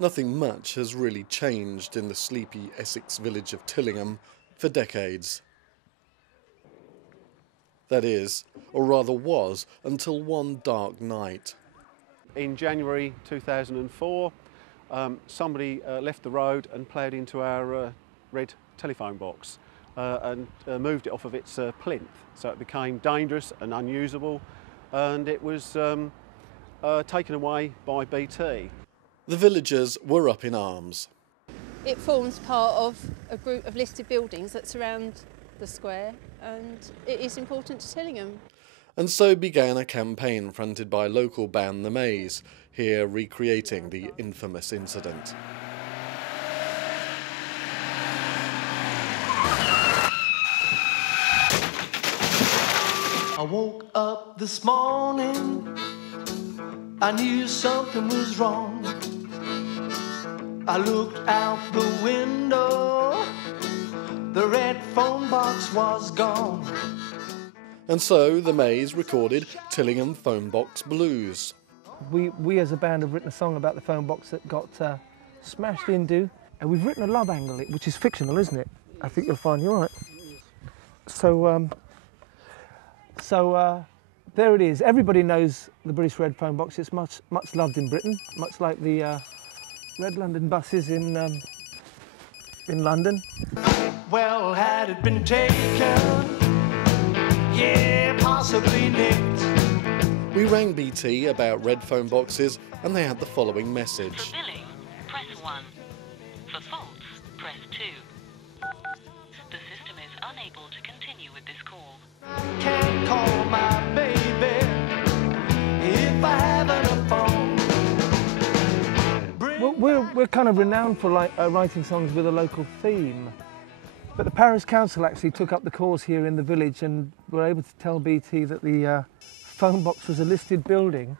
Nothing much has really changed in the sleepy Essex village of Tillingham for decades. That is, or rather was, until one dark night. In January 2004, somebody left the road and ploughed into our red telephone box and moved it off of its plinth. So it became dangerous and unusable, and it was taken away by BT. The villagers were up in arms. It forms part of a group of listed buildings that surround the square, and it is important to Tillingham. And so began a campaign fronted by local band The Maze, here recreating the infamous incident. I woke up this morning, I knew something was wrong. I looked out the window, the red phone box was gone. And so The Maze recorded Tillingham Phone Box Blues. We as a band have written a song about the phone box that got smashed into, and we've written a love angle, which is fictional, isn't it? I think you'll find you're right. So there it is. Everybody knows the British red phone box. It's much loved in Britain, much like the red London buses in London. Well, had it been taken? Yeah, possibly nicked. We rang BT about red phone boxes, and they had the following message. For billing, press 1. For faults, press 2. The system is unable to continue with this call. Can't call my baby if I haven't a phone. Well, we're kind of renowned for writing songs with a local theme. But the parish council actually took up the cause here in the village and were able to tell BT that the phone box was a listed building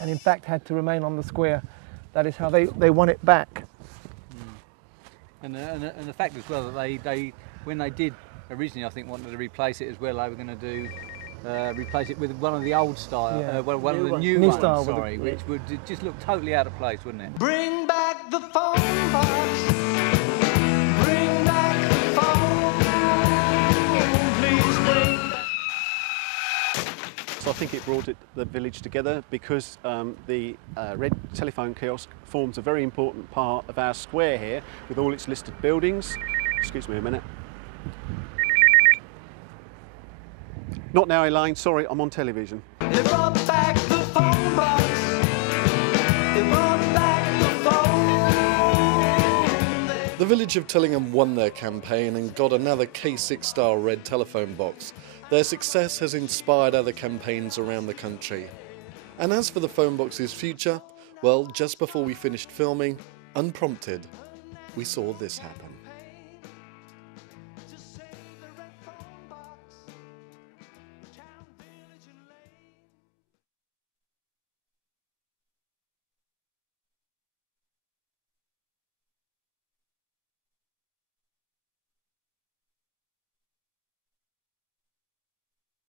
and in fact had to remain on the square. That is how they won it back. And the fact as well that they when they did originally, I think, wanted to replace it as well, they were going to do replace it with one of the old style, Yeah. one of the new ones, style, sorry, which would just look totally out of place, wouldn't it? Bring back the phone box. Bring back the phone. Please bring back. So I think it brought the village together because the red telephone kiosk forms a very important part of our square here with all its listed buildings. Excuse me a minute. Not now, Elaine, sorry, I'm on television. They brought back the phone box. They brought back the phone. The village of Tillingham won their campaign and got another K6-style red telephone box. Their success has inspired other campaigns around the country. And as for the phone box's future, well, just before we finished filming, unprompted, we saw this happen.